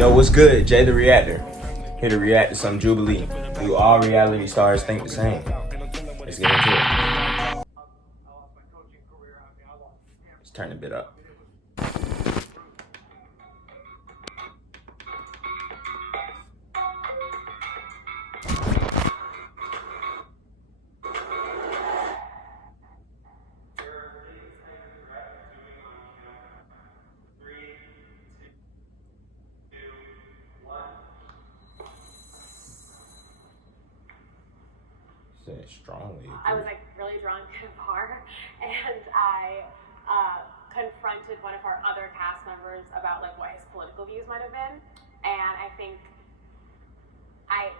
Yo, what's good? Jay the Reactor. Here to react to some Jubilee. Do all reality stars think the same? Let's get into it. Let's turn a bit up. Strongly. I was really drunk at a bar, and I confronted one of our other cast members about what his political views might have been, and I think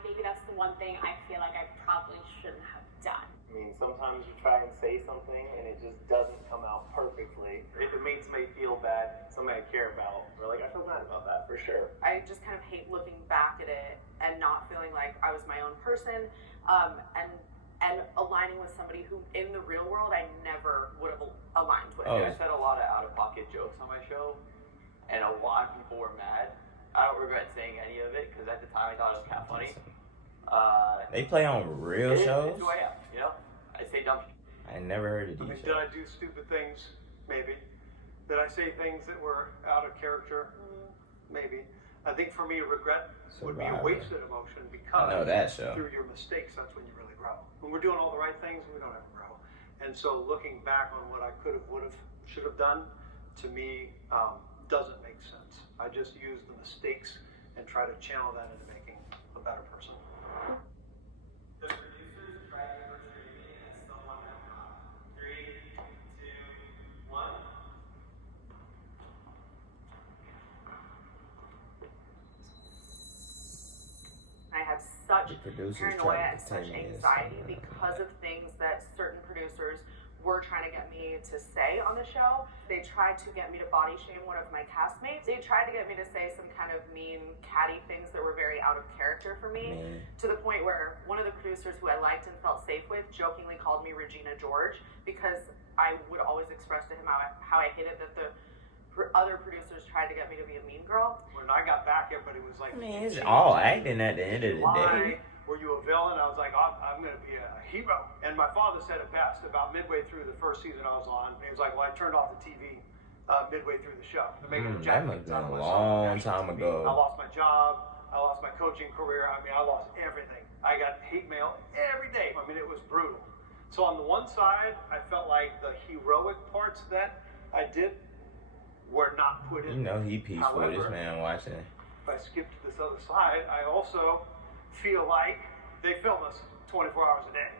maybe that's the one thing I feel like I probably shouldn't have done. I mean, sometimes you try and say something and it just doesn't come out perfectly. If it made somebody feel bad, somebody I care about, we're like, I feel bad about that for sure. I just kind of hate looking back at it and not feeling like I was my own person, and aligning with somebody who, in the real world, I never would have aligned with. I said a lot of out-of-pocket jokes on my show, and a lot of people were mad. I don't regret saying any of it, because at the time I thought it was kind of funny. They play on real shows? It's who I am, you know? I say dumb shit. I never heard of these shows. Did I do stupid things? Maybe. Did I say things that were out of character? Maybe. I think for me, regret would be a wasted emotion, because I know that show. Through your mistakes, that's when you really grow. When we're doing all the right things, we don't ever grow. And so looking back on what I could have, would have, should have done, to me, doesn't make sense. I just use the mistakes and try to channel that into making a better person. The producers try to portray me as someone I'm not. 3, 2, 1. I had such paranoia and such tell me anxiety something because of things that certain producers were trying to get me to say on the show. They tried to get me to body shame one of my castmates. They tried to get me to say some kind of mean, catty things that were very out of character for me, to the point where one of the producers who I liked and felt safe with jokingly called me Regina George, because I would always express to him how I hated that the other producers tried to get me to be a mean girl. When I got back, everybody was like, it's all acting at the end of the day. Were you a villain? I was like, I'm going to be a hero. And my father said it best about midway through the first season I was on. He was like, well, I turned off the TV midway through the show. That must have been a long time ago. I lost my job. I lost my coaching career. I mean, I lost everything. I got hate mail every day. I mean, it was brutal. So on the one side, I felt like the heroic parts that I did were not put in. You know he peaceful, this man watching. If I skip to this other side, I also feel like they film us 24 hours a day.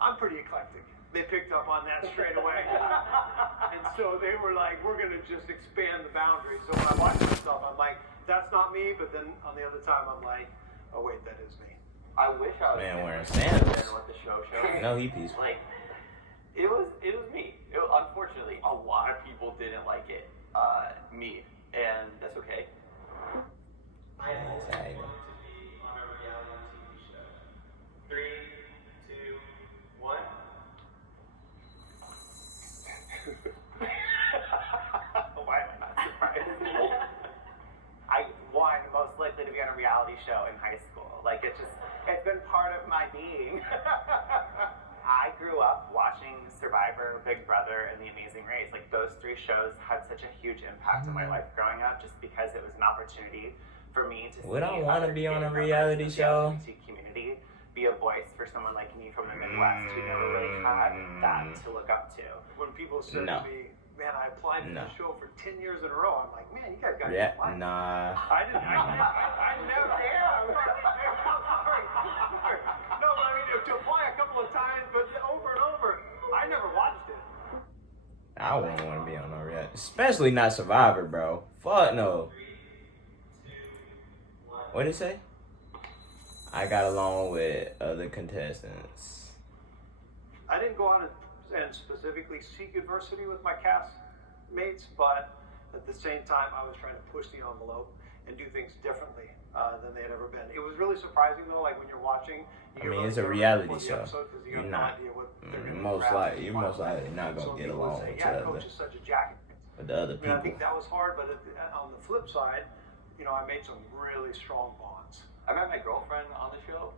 I'm pretty eclectic. They picked up on that straight away. And so they were like, we're going to just expand the boundaries. So when I watch myself, I'm like, that's not me. But then on the other time, I'm like, oh, wait, that is me. I wish I was wearing sandals. What the show showed. No, he peaceful. It was me. Unfortunately, a lot of people didn't like it. Me, and that's okay. I want to be on a reality TV show. 3, 2, 1. Why am I not surprised? I wanted most likely to be on a reality show in high school. It's been part of my being. I grew up watching Survivor, Big Brother, and The Amazing Race. Those 3 shows had such a huge impact on my life growing up, just because it was an opportunity for me to Would I want to be on a reality show? Community, be a voice for someone like me from the Midwest who never really had that to look up to. When people said to me, man, I applied to the show for 10 years in a row, I'm like, man, you guys got to apply. Nah. I never am. Sorry. No, but I mean, to apply a couple of times, but over and over, I never watched it. I wouldn't want to be on no reality, especially not Survivor, bro. Fuck no. 3, 2, 1. What'd it say? I got along with other contestants. I didn't go on and specifically seek adversity with my cast mates, but at the same time, I was trying to push the envelope and do things differently than they had ever been. It was really surprising, though, when you're watching. It's a reality show. You're not. Most likely not going to get along with the other people. I think that was hard, but on the flip side, you know, I made some really strong bonds. I met my girlfriend on the show,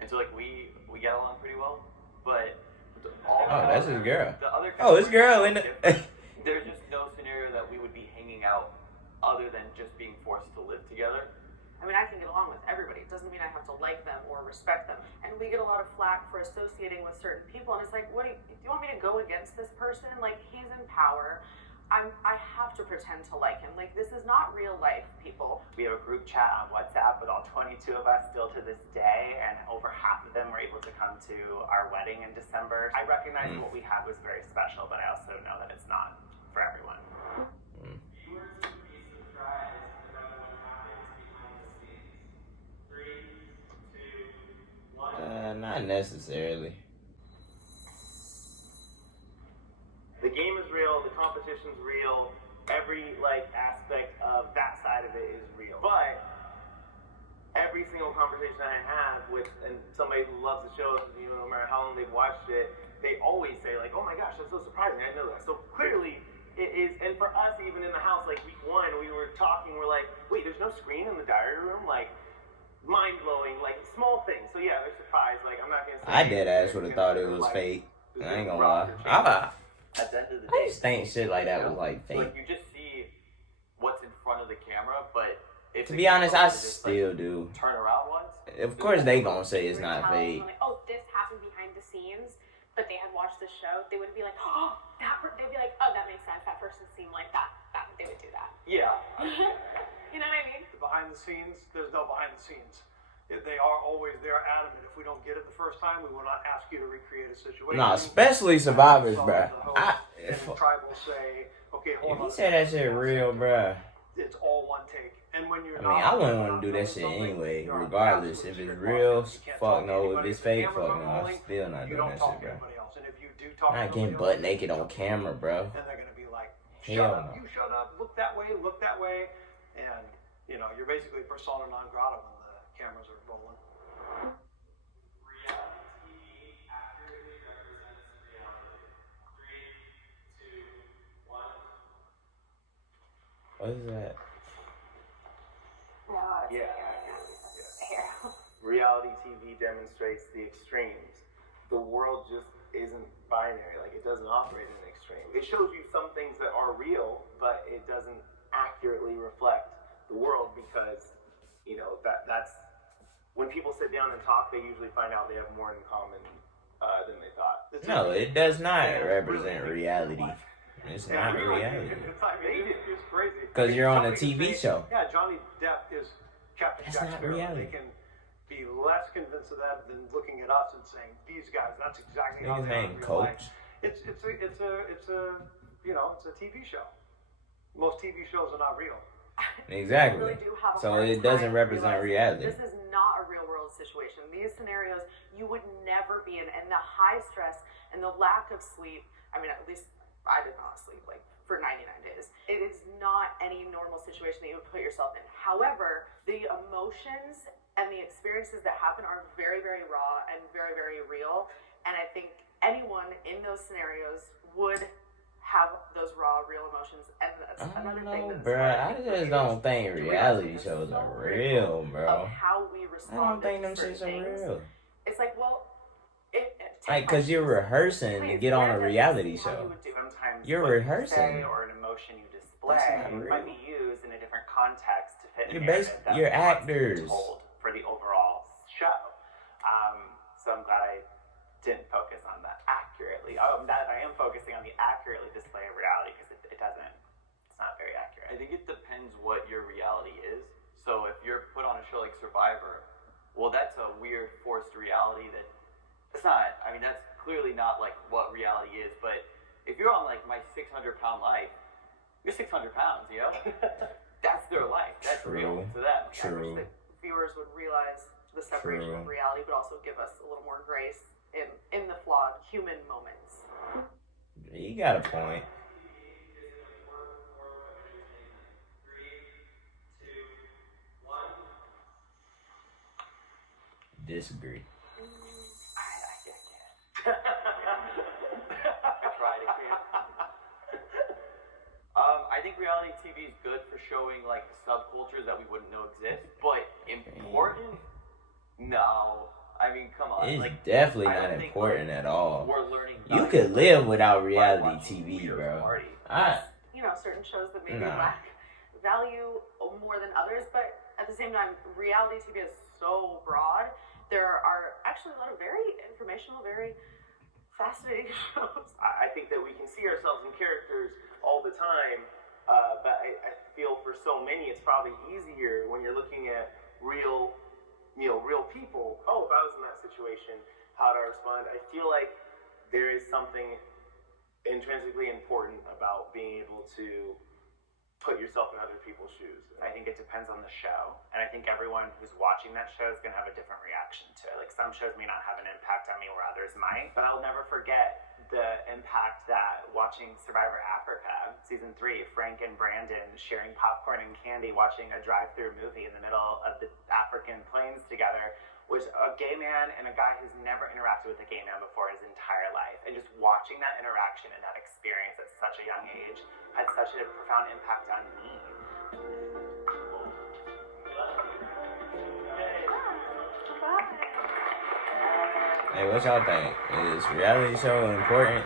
and so like we get along pretty well. But That's his girl. The other Oh, his girl in it. There's just no scenario that we would be hanging out other than just being forced to live together. I mean, I can get along with everybody. It doesn't mean I have to like them or respect them. And we get a lot of flack for associating with certain people. And it's like, what do you want me to go against this person? Like, he's in power. I have to pretend to like him. Like, this is not real life, people. We have a group chat on WhatsApp with all 22 of us still to this day, and over half of them were able to come to our wedding in December. I recognize what we had was very special, but I also know that it's not for everyone. Viewers would be surprised about what happens behind the scenes. 3, 2, 1. Not necessarily. The game is real, the competition's real, every aspect of that side of it is real. But every single conversation I have with somebody who loves the show, you know, no matter how long they've watched it, they always say like, "Oh my gosh, that's so surprising! I didn't know that." So clearly, it is. And for us, even in the house, like week 1, we were talking. We're like, "Wait, there's no screen in the diary room?" Like, mind blowing, like small things. So yeah, they're surprised. Like, I'm not gonna say. I dead ass would have thought it was fake. I ain't gonna lie. At the end of the I day, just think shit like that was like fake. like you just see what's in front of the camera, but if To the be honest, camera I was just, still do. turn around once. Of course, they gonna say it's We're not telling fake. them, like, oh, this happened behind the scenes, but they had watched the show. They would be like, oh, they'd be like, oh, that makes sense. That person seemed like that. They would do that. Yeah. You know what I mean? The behind the scenes, there's no behind the scenes. They are always, they're adamant. If we don't get it the first time, we will not ask you to recreate a situation. No, especially survivors, So bruh. the host and the tribe will say, okay, hold If on. he said that shit real, bruh. It's all one take. And when you're I mean, I wouldn't want to do that shit anyway, regardless. If it's real, fuck no. If it's fake, fuck no. I'm still not doing that shit, bro. And if you do talk Not to getting butt somebody else, naked on camera, bro. and they're gonna be like, shut Hell up, no. you shut up, look that way, and you know, you're basically persona non grata when the cameras are rolling. Reality TV accurately represents reality. 3, 2, 1. What is that? No, it's Yeah. here. Reality TV demonstrates the extremes. The world just isn't binary. Like, it doesn't operate in an extreme. It shows you some things that are real, but it doesn't accurately reflect the world because, you know, that's when people sit down and talk, they usually find out they have more in common than they thought. No, it does not represent reality. It's And not really, reality. it's crazy. Because you're on a Somebody TV can say, show. Yeah, Johnny Depp is Captain That's Jack not Sparrow. reality. They can be less convinced of that than looking at us and saying, "These guys, that's exactly how Nigga's they are in name real life." Coach. It's a you know, it's a TV show. Most TV shows are not real. Exactly. Really do have a So hard it doesn't time represent realizing reality. This is not a real world situation. These scenarios you would never be in, and the high stress and the lack of sleep. I mean, at least I did not sleep like for 99 days. It is not any normal situation that you would put yourself in. However, the emotions and the experiences that happen are very, very raw and very, very real. And I think anyone in those scenarios would have those raw, real emotions. And that's I another don't thing know, that's bro. hard, I think, for just viewers don't think to reality realize. shows It's are so real, of bro. how we I respond don't think to them certain shits are things. real. It's like, well, Like, cause you're rehearsing to get on a reality show. Sometimes You're what rehearsing. you say or an emotion you display That's not might real. be used in a different context to fit You're a narrative that you're wants to be actors. told for the overall show. So I'm glad I didn't focus on that accurately. That I am focusing on the accurately display of reality because it doesn't. It's not very accurate. I think it depends what your reality is. So if you're put on a show like Survivor, well, that's a weird forced reality that it's not. I mean, that's clearly not like what reality is. But if you're on like My 600-Pound Life, you're 600 pounds, you know? That's their life. That's real to them. I True. wish that viewers would realize the separation True. of reality, but also give us a little more grace in the flawed human moments. You got a point. TV is an important form of entertainment. 3, 2, 1. Disagree. I tried it. I think reality TV is good for showing like subcultures that we wouldn't know exist, but important? No. I mean, come on. It's like, definitely I not don't think, important like, at all. We're learning. You valuable could live without by reality watching TV, Peter's bro. Party. You know, certain shows that maybe Nah. lack value more than others, but at the same time, reality TV is so broad. There are actually a lot of very informational, very fascinating shows. I think that we can see ourselves in characters all the time, but I feel for so many it's probably easier when you're looking at real people. Oh, if I was in that situation, how would I respond? I feel like there is something intrinsically important about being able to put yourself in other people's shoes. I think it depends on the show, and I think everyone who's watching that show is going to have a different reaction to it. Like, some shows may not have an impact on me where others might, but I'll never forget the impact that watching Survivor Africa season 3, Frank and Brandon sharing popcorn and candy watching a drive-through movie in the middle of the African plains together, was a gay man and a guy who's never interacted with a gay man before his entire life. And just watching that interaction and that experience at such a young age had such a profound impact on me. Hey, what y'all think? Is reality show important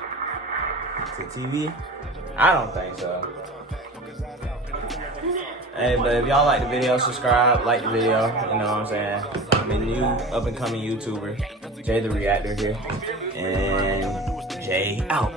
to TV? I don't think so. Hey, but if y'all like the video, subscribe, like the video, you know what I'm saying? I'm a new up and coming YouTuber, Jay the Reactor here, and Jay out.